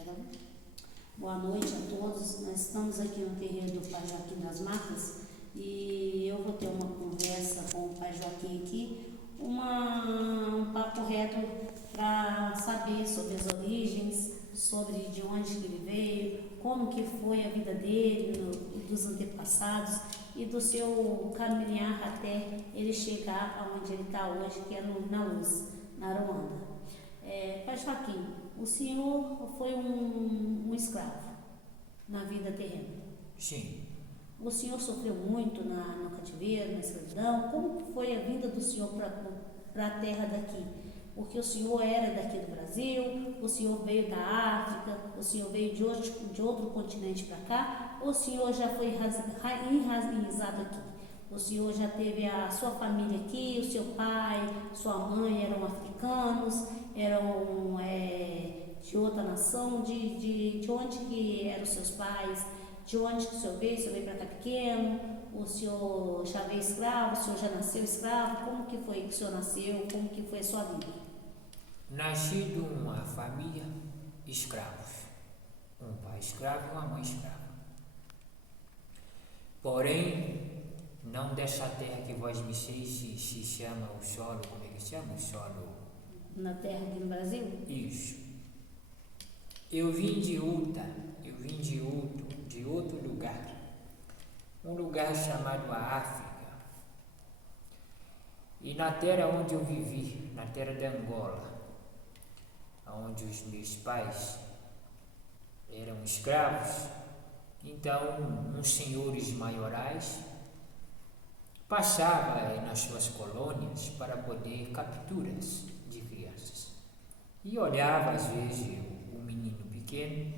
Perdão. Boa noite a todos. Nós estamos aqui no terreiro do Pai Joaquim das Matas e eu vou ter uma conversa com o Pai Joaquim aqui, um papo reto para saber sobre as origens, sobre de onde ele veio, como que foi a vida dele, dos antepassados e do seu caminhar até ele chegar aonde ele está hoje, que é na Luz, na Aruanda. Pai Joaquim, o senhor foi um escravo na vida terrena. Sim. O senhor sofreu muito no cativeiro, na escravidão. Como foi a vinda do senhor para a terra daqui? Porque o senhor era daqui do Brasil, o senhor veio da África, o senhor veio de outro continente para cá, ou o senhor já foi enraizado aqui? O senhor já teve a sua família aqui, o seu pai, sua mãe eram africanos, eram de outra nação, de onde que eram os seus pais, de onde que o senhor veio para cá pequeno, o senhor já veio escravo, o senhor já nasceu escravo, como que foi que o senhor nasceu, como que foi a sua vida? Nasci de uma família escravos, um pai escravo e uma mãe escrava. Porém, não dessa terra que vós me se chama o solo, como é que se chama o solo? Na terra aqui no Brasil? Isso. Eu vim de outro lugar, um lugar chamado a África. E na terra onde eu vivi, na terra de Angola, onde os meus pais eram escravos, então uns senhores maiorais passavam nas suas colônias para poder capturas de crianças. E olhava às vezes o menino pequeno,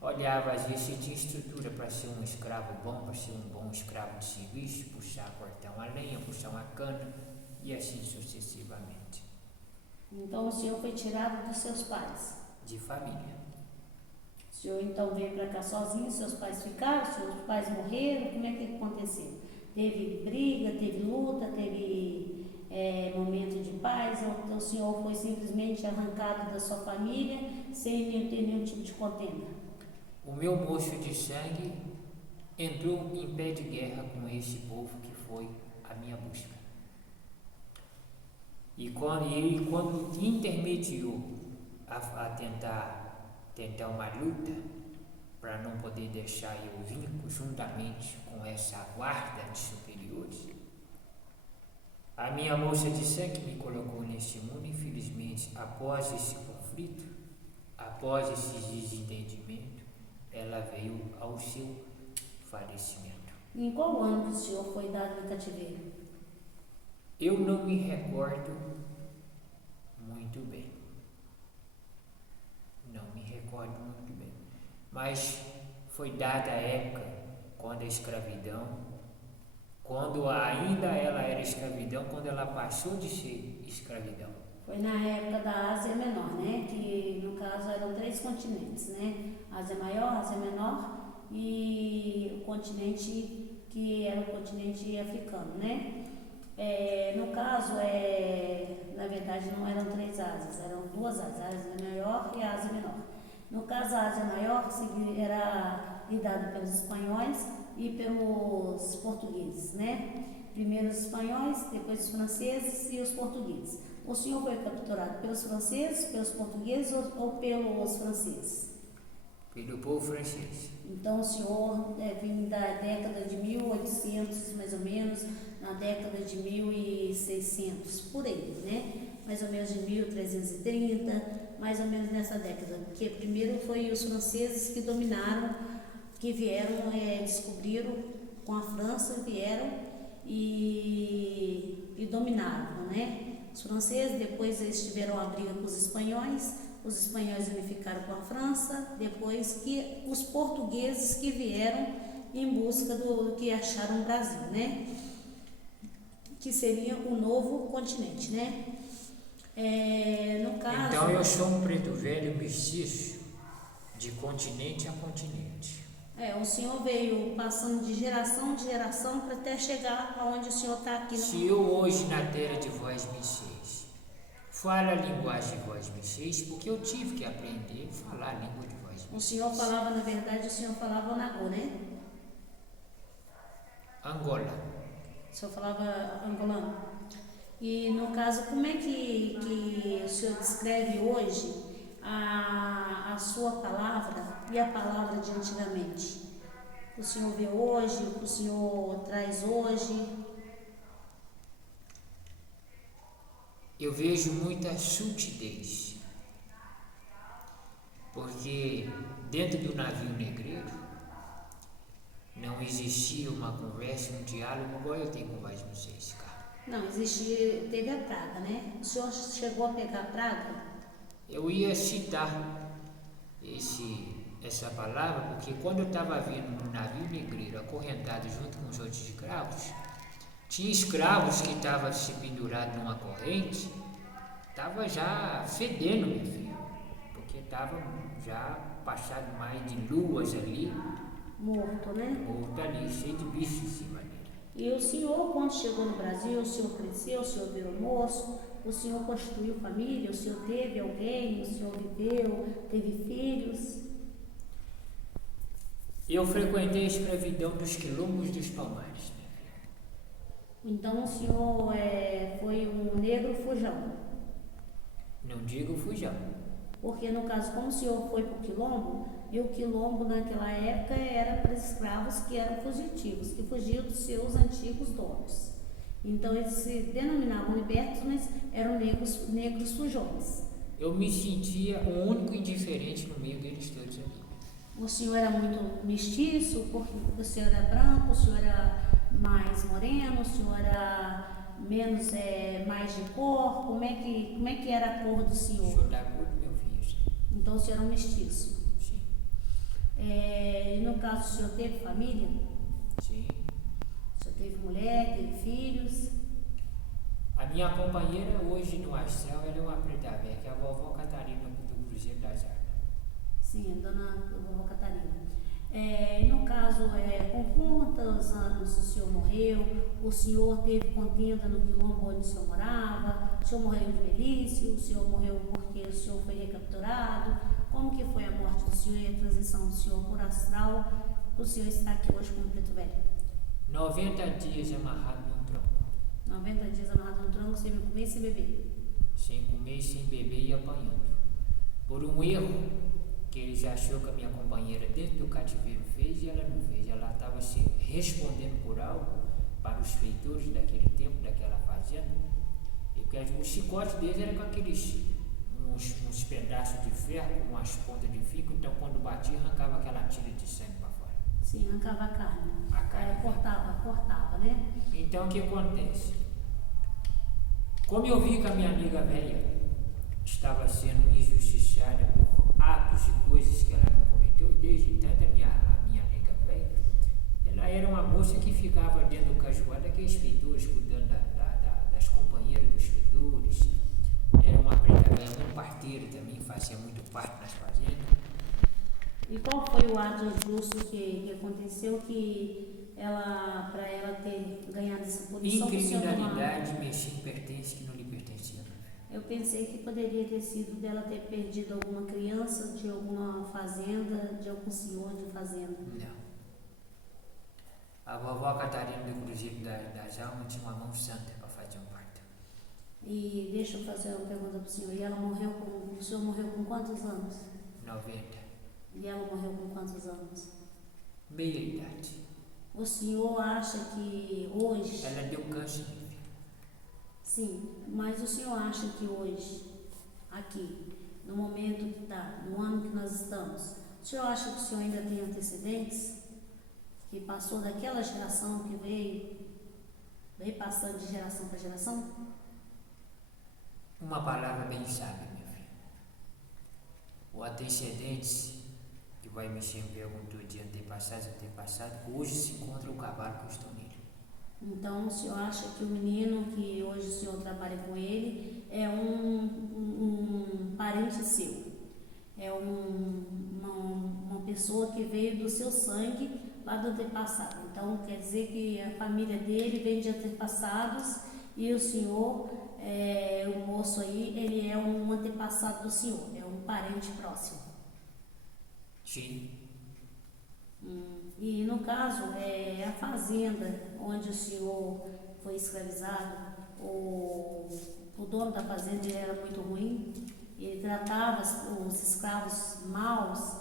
olhava às vezes se tinha estrutura para ser um escravo bom, para ser um bom escravo de serviço, puxar, cortar uma lenha, puxar uma cana e assim sucessivamente. Então o senhor foi tirado dos seus pais? De família. O senhor então veio para cá sozinho, seus pais ficaram, seus pais morreram, como é que aconteceu? Teve briga, teve luta, teve momento de paz, ou o senhor foi simplesmente arrancado da sua família sem ter nenhum tipo de contenda? O meu moço de sangue entrou em pé de guerra com esse povo que foi a minha busca. E quando intermediou a tentar uma luta para não poder deixar eu vir juntamente com essa guarda de superiores, a minha moça de sangue me colocou neste mundo. Infelizmente, após esse conflito, após esse desentendimento, ela veio ao seu falecimento. Em qual ano que o senhor foi dado no cativeiro? Eu não me recordo muito bem. Não me recordo muito bem. Mas foi dada a época quando a escravidão, quando ainda ela era escravidão, quando ela passou de ser escravidão. Foi na época da Ásia Menor, né? Que no caso eram 3 continentes, né? Ásia Maior, Ásia Menor e o continente que era o continente africano, né? No caso, na verdade não eram 3 Ásias, eram 2 Ásias, a Ásia Maior e a Ásia Menor. No caso, a Ásia Maior era lidada pelos espanhóis e pelos portugueses, né? Primeiro os espanhóis, depois os franceses e os portugueses. O senhor foi capturado pelos franceses, pelos portugueses ou pelos franceses? Pelo povo francês. Então o senhor vem da década de 1800, mais ou menos, na década de 1600, por aí, né? Mais ou menos de 1330, mais ou menos nessa década. Porque primeiro foi os franceses que dominaram, que vieram, descobriram com a França, vieram e dominaram, né? Os franceses, depois eles tiveram a briga com os espanhóis unificaram com a França, depois que os portugueses que vieram em busca do que acharam o Brasil, né? Que seria o novo continente, né? No caso... Então eu sou um preto velho mestiço de continente a continente. O senhor veio passando de geração para até chegar aonde o senhor está aqui. Se eu hoje na terra de vós me seis Fala a linguagem de vós me seis, porque eu tive que aprender a falar a língua de vós me O senhor seis. falava, na verdade, o senhor falava Onagô, né? Angola. O senhor falava angolano. E no caso, como é que o senhor descreve hoje a sua palavra e a palavra de antigamente? O que o senhor vê hoje, o que o senhor traz hoje? Eu vejo muita sutilez, porque dentro do navio negreiro não existia uma conversa, um diálogo igual eu tenho com vós vocês, cara. Não, teve a praga, né? O senhor chegou a pegar a praga? Eu ia citar essa palavra, porque quando eu estava vendo no navio negreiro acorrentado junto com os outros escravos, tinha escravos que estavam se pendurados numa corrente, estava já fedendo, meu filho, porque estava já passado mais de luas ali, Morto, né? morto ali, cheio de bichos em cima dele. E o senhor, quando chegou no Brasil, o senhor cresceu, o senhor virou moço, o senhor constituiu família, o senhor teve alguém, o senhor viveu, teve filhos? Eu frequentei a escravidão dos quilombos dos Palmares, né? Então o senhor foi um negro fujão. Não digo fujão. Porque no caso, como o senhor foi para o quilombo, e o quilombo naquela época era para escravos que eram fugitivos, que fugiam dos seus antigos donos. Então eles se denominavam libertos, mas eram negros fujões. Eu me sentia o único indiferente no meio deles todos ali. O senhor era muito mestiço, porque o senhor era branco, o senhor era mais moreno, o senhor era menos, mais de cor, como é que era a cor do senhor? O senhor da cor do meu filho. Então o senhor era um mestiço. Sim. E no caso, o senhor teve família? Sim. O senhor teve mulher, teve filhos? A minha companheira hoje no astral, ela é uma preta velha, que é a vovó Catarina do Cruzeiro das Armas. Sim, a dona vovó Catarina. E no caso, com quantos anos o senhor morreu? O senhor teve contenda no quilombo onde o senhor morava? O senhor morreu de velhice? O senhor morreu porque o senhor foi recapturado? Como que foi a morte do senhor e a transição do senhor por astral para o senhor estar aqui hoje como preto velho? 90 dias amarrado num tronco. 90 dias amarrado no tronco, sem comer e sem beber. Sem comer, sem beber e apanhando. Por um erro que eles achou que a minha companheira dentro do cativeiro fez e ela não fez. Ela estava se respondendo por algo para os feitores daquele tempo, daquela fazenda. E porque o chicote deles era com aqueles uns pedaços de ferro, com umas pontas de fico, então quando batia arrancava aquela tira de sangue para fora. Sim, arrancava a carne. A carne. Cortava, né? Então o que acontece? Como eu vi que a minha amiga velha estava sendo injustiçada por atos e coisas que ela não cometeu, desde então a minha amiga velha, ela era uma moça que ficava dentro do cajuá daqueles feitores, cuidando das companheiras dos feitores. Era uma preta velha, muito parteira também, fazia muito parte nas fazendas. E qual foi o ato justo que aconteceu que para ela ter ganhado essa punição? Incriminalidade, mexer em pertence que não lhe pertencia. Eu pensei que poderia ter sido dela ter perdido alguma criança de alguma fazenda, de algum senhor de fazenda. Não. A vovó Catarina do Cruzeiro das Almas tinha uma mão santa para fazer um parto. E deixa eu fazer uma pergunta para o senhor. O senhor morreu com quantos anos? 90. E ela morreu com quantos anos? Meia idade. O senhor acha que hoje... Ela deu câncer, meu filho. Sim, mas o senhor acha que hoje, aqui, no momento que está, no ano que nós estamos, o senhor acha que o senhor ainda tem antecedentes? Que passou daquela geração que veio passando de geração para geração? Uma palavra bem sábia, meu filho. O antecedente, que vai mexer em perguntou de antepassado, hoje se encontra o cavalo que eu estou nele. Então, o senhor acha que o menino que hoje o senhor trabalha com ele é um parente seu? É uma pessoa que veio do seu sangue lá do antepassado. Então, quer dizer que a família dele vem de antepassados e o senhor o moço aí, ele é um antepassado do senhor, é um parente próximo. Sim. E no caso, a fazenda onde o senhor foi escravizado, o dono da fazenda ele era muito ruim, ele tratava os escravos maus,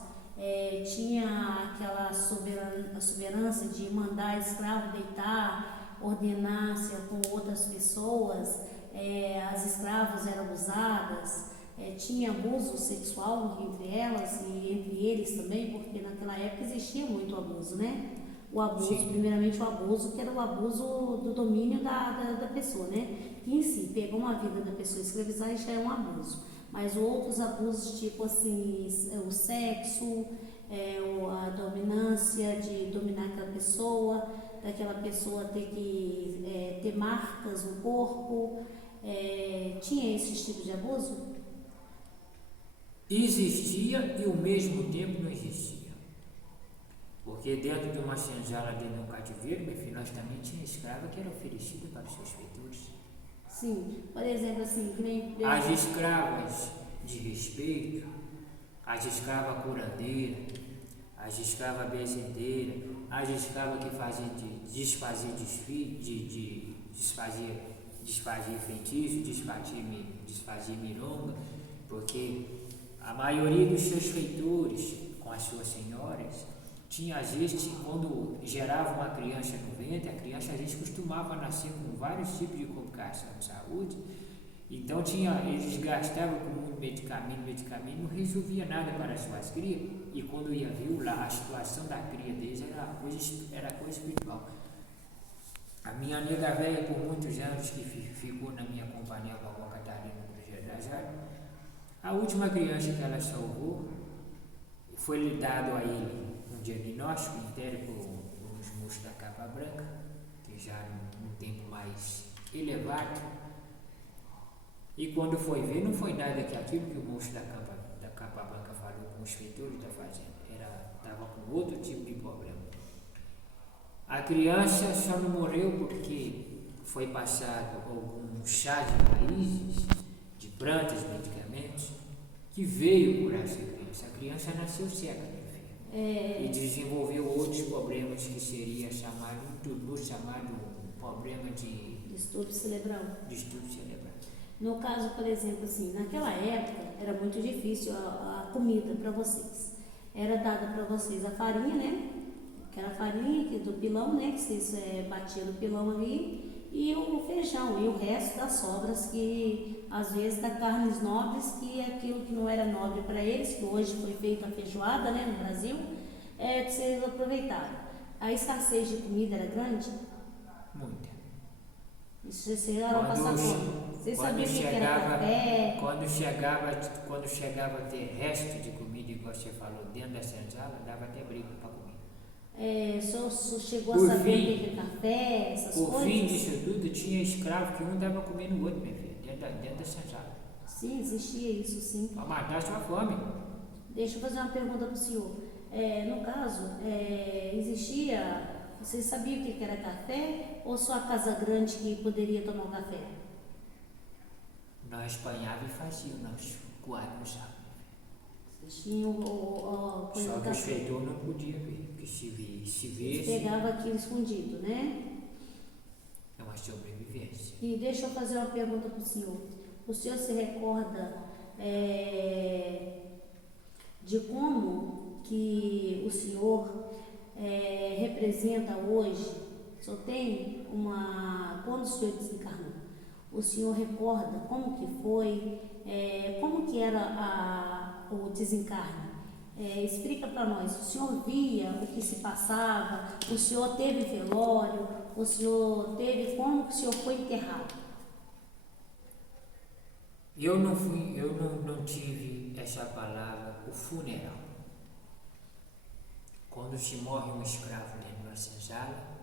tinha aquela soberania de mandar escravo deitar, ordenar-se com outras pessoas, as escravas eram abusadas, tinha abuso sexual entre elas e entre eles também, porque naquela época existia muito abuso, né? O abuso, Sim. primeiramente o abuso, que era o abuso do domínio da pessoa, né? Que em si, pegar uma vida da pessoa e escravizar já é um abuso. Mas outros abusos, tipo assim, o sexo, a dominância de dominar aquela pessoa, daquela pessoa ter que ter marcas no corpo, tinha esse tipo de abuso? Existia e ao mesmo tempo não existia. Porque dentro de uma senzala, dentro de um cativeiro, meu filho, nós também tinha escrava que era oferecida para os seus feitores. Sim, por exemplo, assim, que nem... As escravas de respeito, as escravas curandeiras, as escravas benzedeiras, as escravas que faziam desfazia feitiço, desfazia mironga, porque a maioria dos seus feitores com as suas senhoras tinha, às vezes, quando gerava uma criança no ventre, a criança às vezes costumava nascer com vários tipos de complicação de saúde. Então eles gastavam com muito medicamento, não resolvia nada para as suas crias, e quando ia ver lá, a situação da cria deles era coisa espiritual. A minha nega velha, por muitos anos, que ficou na minha companhia, a vovó Catarina do Projeto da Jara, a última criança que ela salvou, foi dado a ele um diagnóstico entérico por uns moços da capa branca, que já num tempo mais elevado. E quando foi ver, não foi nada que aquilo que o moço da capa branca falou com os feitores da fazenda. Estava com outro tipo de problema. A criança só não morreu porque foi passado algum chá de raízes, de plantas, medicamentos, que veio curar essa criança. A criança nasceu cega, minha filha. E desenvolveu outros problemas que seria chamado problema de Distúrbio cerebral. distúrbio cerebral. No caso, por exemplo, assim, naquela época era muito difícil a comida para vocês. Era dada para vocês a farinha, né? Aquela farinha do pilão, né? Que vocês batiam no pilão ali, e o feijão, e o resto das sobras, que às vezes da carnes nobres, que é aquilo que não era nobre para eles, que hoje foi feita a feijoada, né, no Brasil, que vocês aproveitaram. A escassez de comida era grande? Muita. Isso vocês chegaram a passar fome. Vocês sabiam o que era café? Quando chegava a ter resto de comida, igual você falou, dentro da senzala, dava até briga para comer. O senhor chegou a saber o que é café, essas coisas? Por fim disso tudo, tinha escravo que um dava comendo o outro, minha filha, dentro da senzala. Sim, existia isso, sim. Para matar a sua fome. Deixa eu fazer uma pergunta para o senhor. No caso, existia... Vocês sabiam o que era café ou só a casa grande que poderia tomar o café? Nós apanhava e fazia o nosso coalho no saco. Vocês tinham Só que o feitor não podia ver, porque se visse... Pegava aquilo escondido, né? É uma sobrevivência. E deixa eu fazer uma pergunta para o senhor. O senhor se recorda de como que o senhor representa hoje? O senhor tem quando o senhor desencarnou, o senhor recorda como que foi, como que era o desencarne? Explica para nós. O senhor via o que se passava? O senhor teve velório? O senhor teve... Como que o senhor foi enterrado? Eu não tive essa palavra, o funeral. Quando se morre um escravo dentro de uma senzala,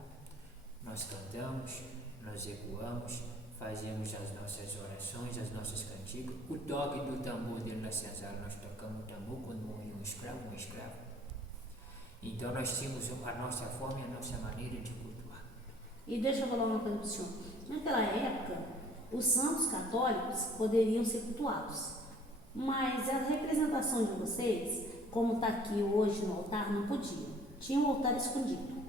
nós cantamos, nós ecoamos, fazemos as nossas orações, as nossas cantigas. O toque do tambor dentro da senzala, nós tocamos o tambor quando morria um escravo. Então nós tínhamos a nossa forma e a nossa maneira de cultuar. E deixa eu falar uma coisa para o senhor. Naquela época, Os santos católicos poderiam ser cultuados, mas a representação de vocês, como está aqui hoje no altar, não podia. Tinha um altar escondido.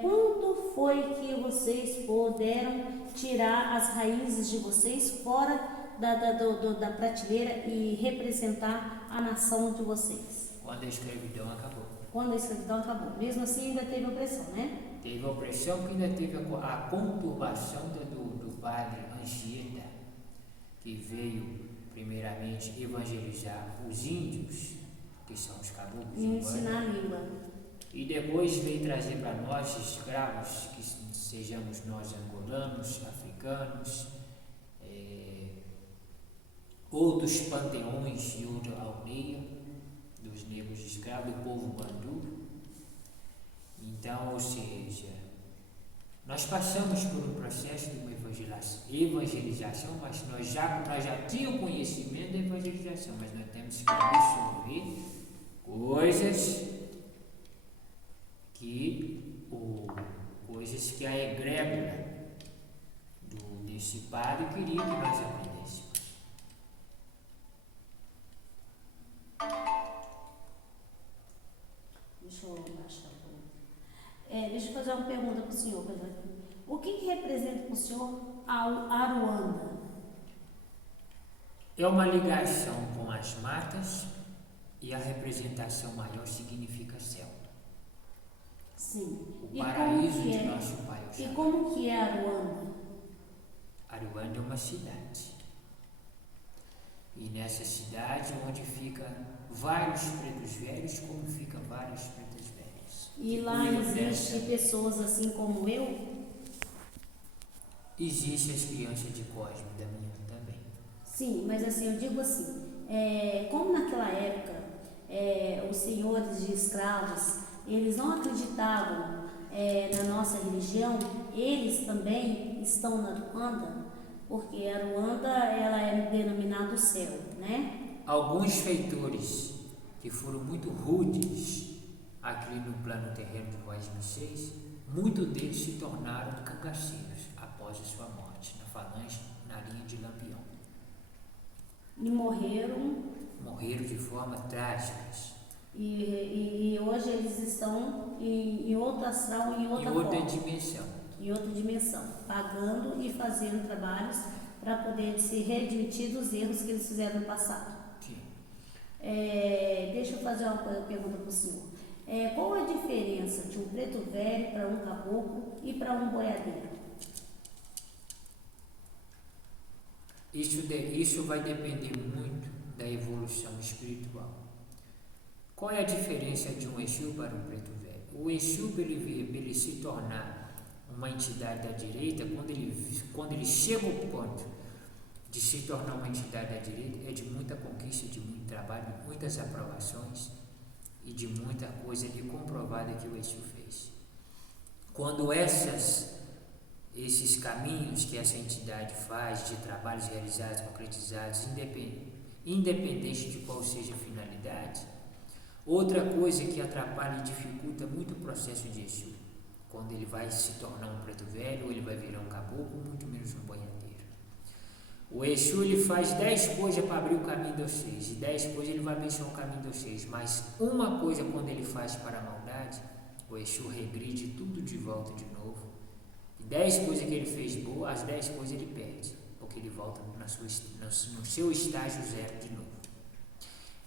Quando foi que vocês puderam tirar as raízes de vocês fora da prateleira e representar a nação de vocês? Quando a escravidão acabou. Quando a escravidão acabou. Mesmo assim ainda teve opressão, né? Teve opressão, porque ainda teve a conturbação do padre Anchieta, que veio primeiramente evangelizar os índios, que são os caboclos, E ensinar a língua. E depois veio trazer para nós, escravos, que sejamos nós angolanos, africanos, outros panteões de outra aldeia, dos negros escravos, do povo bandu. Então, ou seja, nós passamos por um processo de uma evangelização, mas nós já tínhamos conhecimento da evangelização, mas nós temos que absorver coisas que a egrégora desse padre queria que nós aprendêssemos. Deixa eu baixar. Deixa eu fazer uma pergunta para o senhor. O que representa para o senhor a Aruanda? É uma ligação com as matas e a representação maior significa céu. Sim. O paraíso de nosso Pai. E como que é Aruanda? Aruanda é uma cidade. E nessa cidade onde fica vários pretos velhos, como fica várias pretas velhas. E lá existem pessoas assim como eu? Existem as crianças de Cosme, da minha também. Sim, mas assim, eu digo assim, como naquela época os senhores de escravos, eles não acreditavam na nossa religião, eles também estão na Aruanda, porque a Aruanda ela é denominada o céu, né? Alguns feitores que foram muito rudes aqui no plano terreno do Cosme 6, muitos deles se tornaram cangaceiros após a sua morte, na falange, na linha de Lampião. E morreram de forma trágica. E hoje eles estão em outro astral, em outra dimensão. Em outra dimensão, pagando e fazendo trabalhos para poder se redimir dos erros que eles fizeram no passado. Sim. Deixa eu fazer uma pergunta para o senhor. Qual a diferença de um preto velho para um caboclo e para um boiadeiro? Isso vai depender muito da evolução espiritual. Qual é a diferença de um Exu para um preto velho? O Exu, para ele se tornar uma entidade da direita, quando ele chega ao ponto de se tornar uma entidade da direita, é de muita conquista, de muito trabalho, de muitas aprovações e de muita coisa comprovada que o Exu fez. Quando esses caminhos que essa entidade faz, de trabalhos realizados, concretizados, independente de qual seja a finalidade, outra coisa que atrapalha e dificulta muito o processo de Exu, quando ele vai se tornar um preto velho, ou ele vai virar um caboclo, muito menos um boiadeiro. O Exu ele faz 10 coisas para abrir o caminho de vocês, e 10 coisas ele vai abençoar o caminho de vocês, mas uma coisa quando ele faz para a maldade, o Exu regride tudo de volta de novo. E 10 coisas que ele fez boa, as 10 coisas ele perde, porque ele volta no seu estágio zero de novo.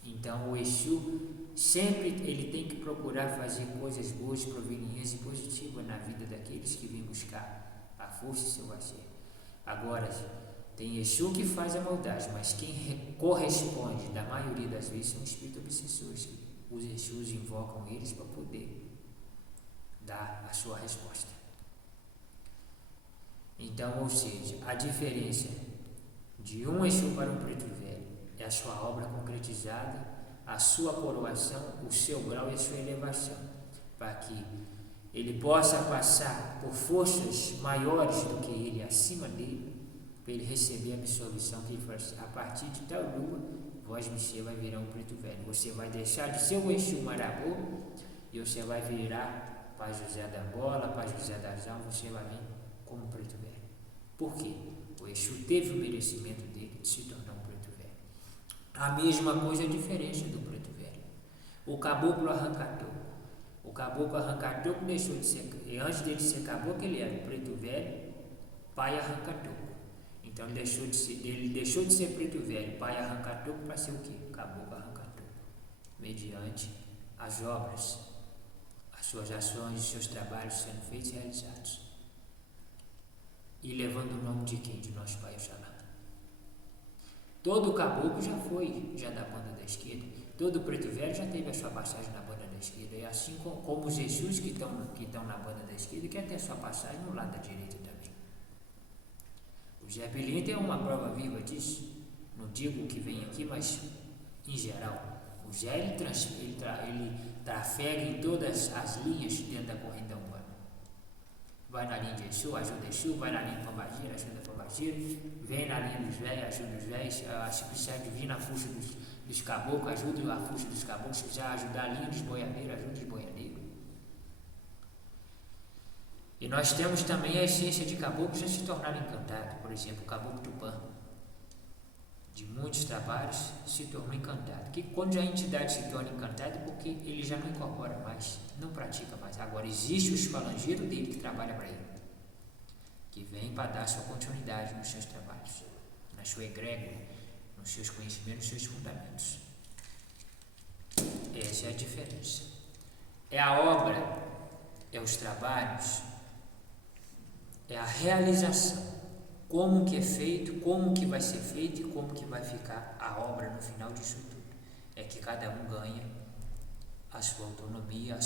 Então o Exu sempre ele tem que procurar fazer coisas boas, provenientes e positivas na vida daqueles que vêm buscar a força e seu acerto. Agora, tem Exu que faz a maldade, mas quem corresponde, da maioria das vezes, são espíritos obsessores. Os Exus invocam eles para poder dar a sua resposta. Então, ou seja, a diferença de um Exu para um preto velho é a sua obra concretizada, a sua coroação, o seu grau e a sua elevação, para que ele possa passar por forças maiores do que ele, acima dele, para ele receber a absolvição que ele fala assim, a partir de tal lua, vós, você vai virar um preto velho. Você vai deixar de ser o Exu Marabô e você vai virar Pai José da Bola, Pai José das Almas, você vai vir como preto velho. Por quê? O Exu teve o merecimento dele de se tornar um preto velho. A mesma coisa, a diferença do preto velho. O caboclo arranca-toco. O caboclo arranca-toco deixou de ser, e antes dele ser caboclo, ele era o preto velho, pai arranca-toco. Então ele deixou de ser preto velho, pai arranca-toco, para ser o quê? Caboclo arranca-toco. Mediante as obras, as suas ações, os seus trabalhos sendo feitos e realizados. E levando o nome de quem? De nosso Pai Oxalá. Todo caboclo já da banda da esquerda. Todo preto velho já teve a sua passagem na banda da esquerda. E assim como os Exus que estão na banda da esquerda, quer ter a sua passagem no lado da direita também. O Zé Pilintra é uma prova viva disso. Não digo o que vem aqui, mas em geral. O Zé ele trafega em todas as linhas dentro da corrente da Umbanda. Vai na linha de Exu, ajuda Exu, vai na linha de Pombagira, ajuda Pombagira, vem na linha dos velhos, ajuda os velhos, a simplicidade divina, a força dos caboclos, ajuda a força dos caboclos, se quiser ajudar a linha dos boiadeiros, ajuda os boiadeiros. E nós temos também a essência de caboclos a se tornar encantado, por exemplo, o caboclo Tupã, de muitos trabalhos, se tornou encantado. Que quando a entidade se torna encantada, porque ele já não incorpora mais, não pratica mais. Agora existe o esfalangeiro dele que trabalha para ele, que vem para dar sua continuidade nos seus trabalhos, na sua egrégora, nos seus conhecimentos, nos seus fundamentos. Essa é a diferença. É a obra, é os trabalhos, é a realização. Como que é feito, como que vai ser feito e como que vai ficar a obra no final disso tudo. É que cada um ganha a sua autonomia,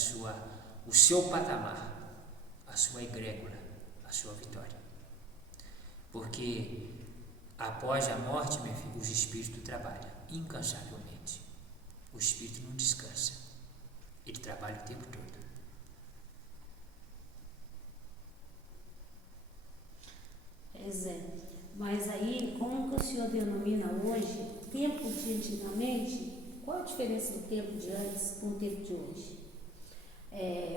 o seu patamar, a sua egrégora, a sua vitória. Porque após a morte, meu filho, os espíritos trabalham incansavelmente. O espírito não descansa. Ele trabalha o tempo todo. Pois é, mas aí, como que o senhor denomina hoje, tempo de antigamente, qual a diferença do tempo de antes com o tempo de hoje?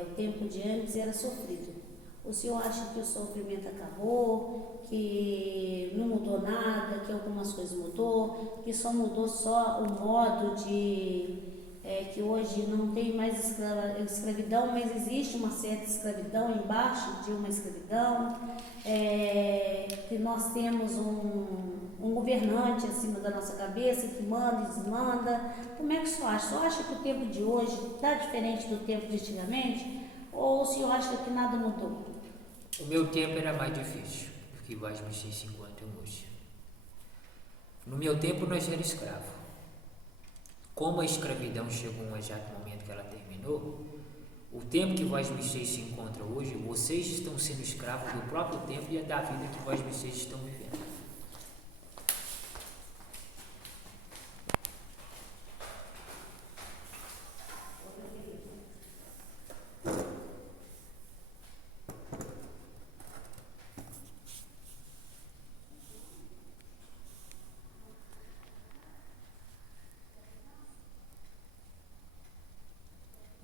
O tempo de antes era sofrido. O senhor acha que o sofrimento acabou, que não mudou nada, que algumas coisas mudou, que só mudou o modo de... que hoje não tem mais escravidão, mas existe uma certa escravidão embaixo de uma escravidão, que nós temos um governante acima da nossa cabeça que manda e desmanda. Como é que o senhor acha? O senhor acha que o tempo de hoje está diferente do tempo de antigamente? Ou o senhor acha que nada mudou? O meu tempo era mais difícil do que mais 1650 hoje. No meu tempo nós éramos escravos. Como a escravidão chegou a um exato momento que ela terminou, o tempo que vós vocês se encontram hoje, vocês estão sendo escravos do próprio tempo e da vida que vós vocês estão vivendo.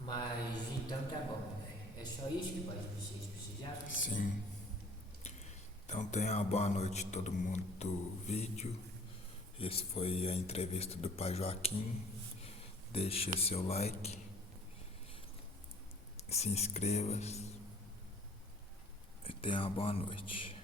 Mas então tá bom, é só isso que vocês precisavam? Sim. Então tenha uma boa noite todo mundo do vídeo. Esse foi a entrevista do Pai Joaquim. Deixe seu like, se inscreva e tenha uma boa noite.